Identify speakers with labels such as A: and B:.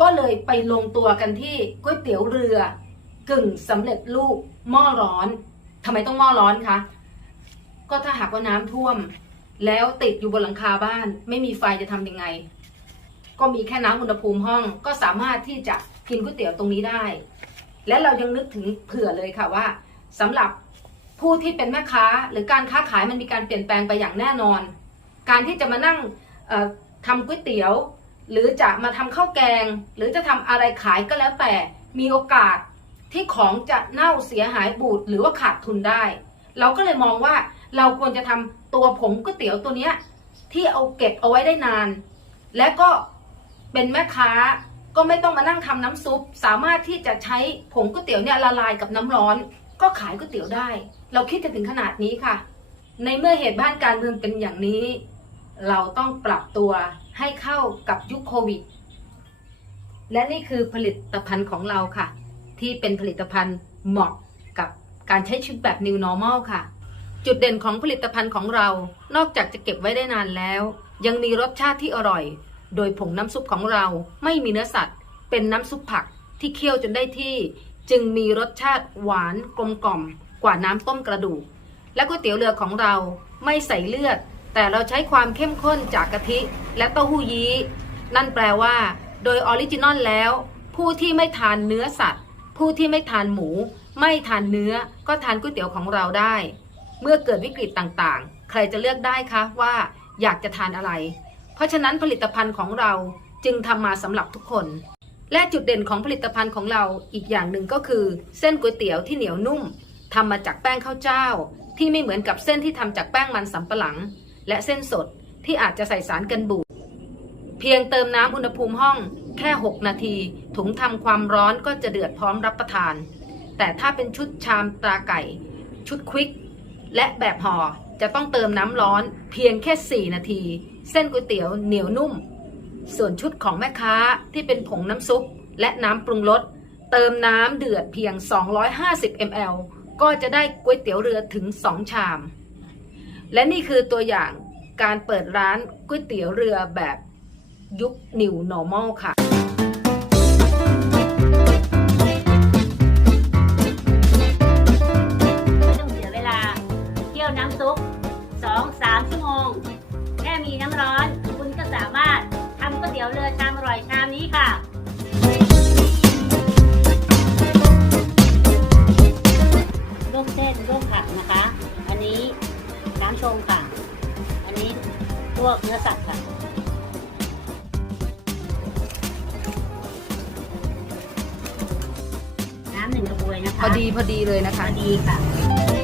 A: ก็เลยไปลงตัวกันที่ก๋วยเตี๋ยวเรือกึ่งสำเร็จรูปหม้อร้อนทำไมต้องหม้อร้อนคะก็ถ้าหากว่าน้ำท่วม แล้วติดอยู่บนหลังคาบ้าน ไม่มีไฟจะทำยังไง ก็มีแค่น้ำอุณหภูมิห้อง ก็สามารถที่จะกินก๋วยเตี๋ยวตรงนี้ได้ และเรายังนึกถึงเผื่อเลยค่ะว่าสำหรับผู้ที่เป็นแม่ค้า หรือการค้าขายมันมีการเปลี่ยนแปลงไปอย่างแน่นอน การที่จะมานั่งทำก๋วยเตี๋ยว หรือจะมาทำข้าวแกง หรือจะทำอะไรขายก็แล้วแต่ มีโอกาสที่ของจะเน่าเสียหายบูดหรือว่าขาดทุนได้ เราก็เลยมองว่าเราควรจะทำตัวผงก๋วยเตี๋ยวตัวเนี้ยที่เอาเก็บเอาไว้ได้นาน และก็เป็นแม่ค้าก็ไม่ต้องมานั่งทำน้ำซุป สามารถที่จะใช้ผงก๋วยเตี๋ยวเนี่ยละลายกับน้ำร้อน ก็ขายก๋วยเตี๋ยวได้ เราคิดกันถึงขนาดนี้ค่ะ ในเมื่อเหตุบ้านการเมืองเป็นอย่างนี้ เราต้องปรับตัว ให้เข้ากับยุคโควิด และนี่คือผลิตภัณฑ์ของเราค่ะ ที่เป็นผลิตภัณฑ์เหมาะกับการใช้ชีวิตแบบ New Normal ค่ะ จุดเด่นของผลิตภัณฑ์ของเรา นอกจากจะเก็บไว้ได้นานแล้ว ยังมีรสชาติที่อร่อย โดยผงน้ำซุปของเราไม่มีเนื้อสัตว์ เป็นน้ำซุปผักที่เคี่ยวจนได้ที่ จึงมีรสชาติหวานกลมกล่อม กว่าน้ำต้มกระดูก และก๋วยเตี๋ยวเรือของเราไม่ใส่เลือด แต่เราใช้ความเข้มข้นจากกะทิและเต้าหู้ยี้ นั่นแปลว่า โดยออริจินอลแล้ว ผู้ที่ไม่ทานเนื้อสัตว์ ผู้ที่ไม่ทานหมู ไม่ทานเนื้อ ก็ทานก๋วยเตี๋ยวของเราได้ เมื่อเกิดวิกฤตต่างๆ ใครจะเลือกได้คะว่าอยากจะทานอะไร เพราะฉะนั้นผลิตภัณฑ์ของเราจึงทำมาสำหรับทุกคน และจุดเด่นของผลิตภัณฑ์ของเราอีกอย่างหนึ่งก็คือ เส้นก๋วยเตี๋ยวที่เหนียวนุ่มทำมาจากแป้งข้าวเจ้า ที่ไม่เหมือนกับเส้นที่ทำจากแป้งมันสำปะหลัง และเส้นสดที่อาจจะใส่สารกันบูดเพียงเติมน้ำอุณหภูมิห้องแค่ 6 นาที ถุงทำความร้อนก็จะเดือดพร้อมรับประทาน แต่ถ้าเป็นชุดชามตาไก่ ชุดควิก และแบบห่อจะต้องเติมน้ำร้อนเพียงแค่ 4 นาที เส้นก๋วยเตี๋ยวเหนียวนุ่ม ส่วนชุดของแม่ค้าที่เป็นผงน้ำซุป และน้ำปรุงรสเติมน้ำเดือดเพียง 250 ml ก็จะได้ก๋วยเตี๋ยวเรือถึง 2 ชาม และนี่คือตัวอย่างการเปิดร้านก๋วยเตี๋ยวเรือแบบยุค New Normal ค่ะ
B: ไม่ต้องเสียเวลาเคี่ยวน้ำซุป2 3 ชั่วโมง แค่มีน้ำร้อน คุณก็สามารถทำก๋วยเตี๋ยวเรือชามอร่อยชามนี้ค่ะ นนี้ลวกเนื้อสัตว์ค่ะน้ำหนึ่งกระบวยนะคะ
A: พอดีพอดีเลยนะ
B: พ
A: คะ
B: อดีค่ะ